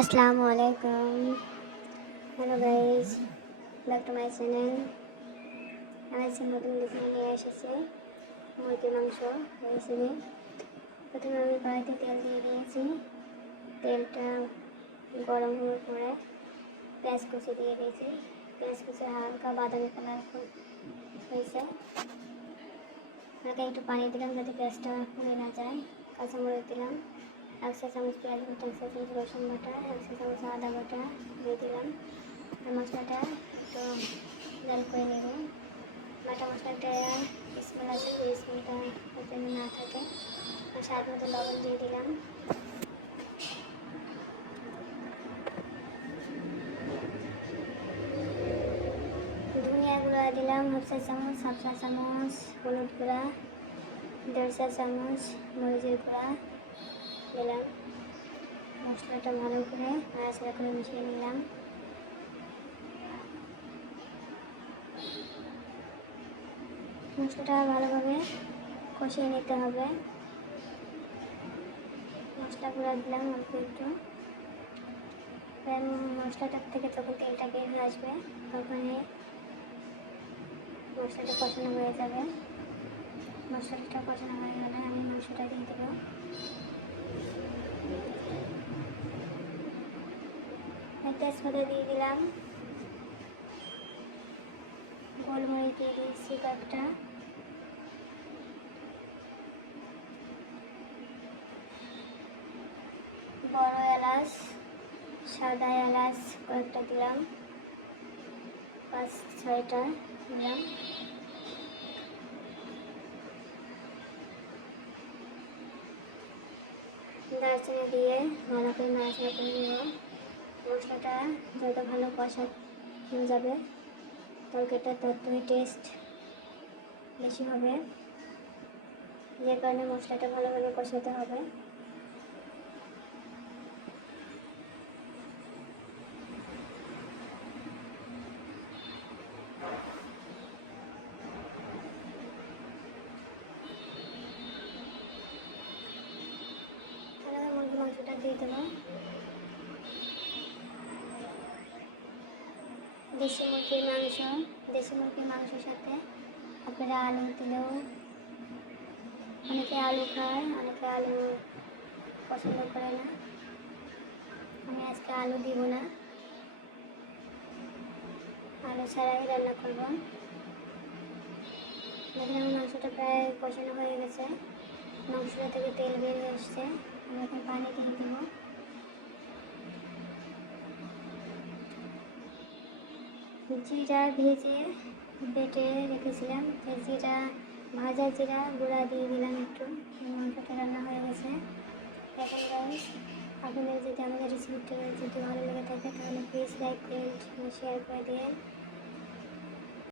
আসসালামু আলাইকুম। Hello guys back to my channel আমি আজকে নতুন রেসিপি নিয়ে এসেছি, মুরগির মাংস রেসিপি। প্রথমে আমি কড়াইতে তেল দিয়ে দিয়েছি। তেলটা গরম হওয়ার পরে পেঁয়াজ কুচি দিয়ে দিয়েছি। পেঁয়াজ কুচি হালকা বাদামি কালার হয়েছে। হালকা একটু পানি দিলাম যাতে পেঁয়াজটা পুড়ে না যায়। কাঁচামরিচ দিলাম। এক চামচ পেঁয়াজ বাটা এক রসুন বাটা এক চামচ আদা বাটা দিয়ে দিলাম। আর মশলাটা একটু জাল করে নেব। বাটা মশলাটা স্মেল আছে ওই স্মেলটা যেন না থাকে, আর স্বাদ মতো লবণ দিয়ে দিলাম। গুঁড়া দিলাম হাফ চামচ হাফ চামচ, হলুদ গুঁড়া, দেড় চামচ, মরিচের গুঁড়া দিলাম মশলাটা ভালো করে নাড়াচাড়া করে মিশিয়ে নিলাম। মশলাটা ভালোভাবে কষিয়ে নিতে হবে। মশলা গুঁড়া দিলাম অল্প একটু। মশলাটার থেকে যখন তেলটা বের হয়ে আসবে, তখনই মশলাটা কষানো হয়ে যাবে। মশলাটা কষানো হয়ে গেলে আমি মাংসটা দিয়ে দেবো। তেজপাতা দিয়ে দিলাম। গোলমরিচ দিয়ে দিয়েছি কয়েকটা। বড় এলাচ, সাদা এলাচ কয়েকটা দিলাম। পাঁচ, ছয়টা দিলাম। দারচিনি দিয়ে ভালো করে নাড়াচাড়া করে নেব। মশলাটা যত ভালো কষানো যাবে। তরকারিটা ততই টেস্ট বেশি হবে। যে কারণে মশলাটা ভালোভাবে কষাতে হবে। মাংসটা দিয়ে দেবো। দেশি মুরগির মাংস দেশি মুরগির মাংসের সাথে আপনারা আলু দিলেও অনেকে আলু খায়, অনেকে আলু পছন্দ করে না। আমি আজকে আলু দিব না। আলু ছাড়াই রান্না করব। দেখেন আমার মাংসটা প্রায় কষানো হয়ে গেছে। মাংসটা থেকে তেল বেরিয়ে এসছে আমি এখন পানি দিয়ে দেবো। জিরা ভেজে বেটে রেখেছিলাম। জিরা, ভাজা জিরা গুঁড়া দিয়ে দিলাম একটু। মাংসটা রান্না হয়ে গেছে। এখন গাইস আপনাদের যদি আমাদের রেসিপিটা যদি ভালো লেগে থাকে, তাহলে প্লিজ লাইক কমেন্ট শেয়ার করে দিন।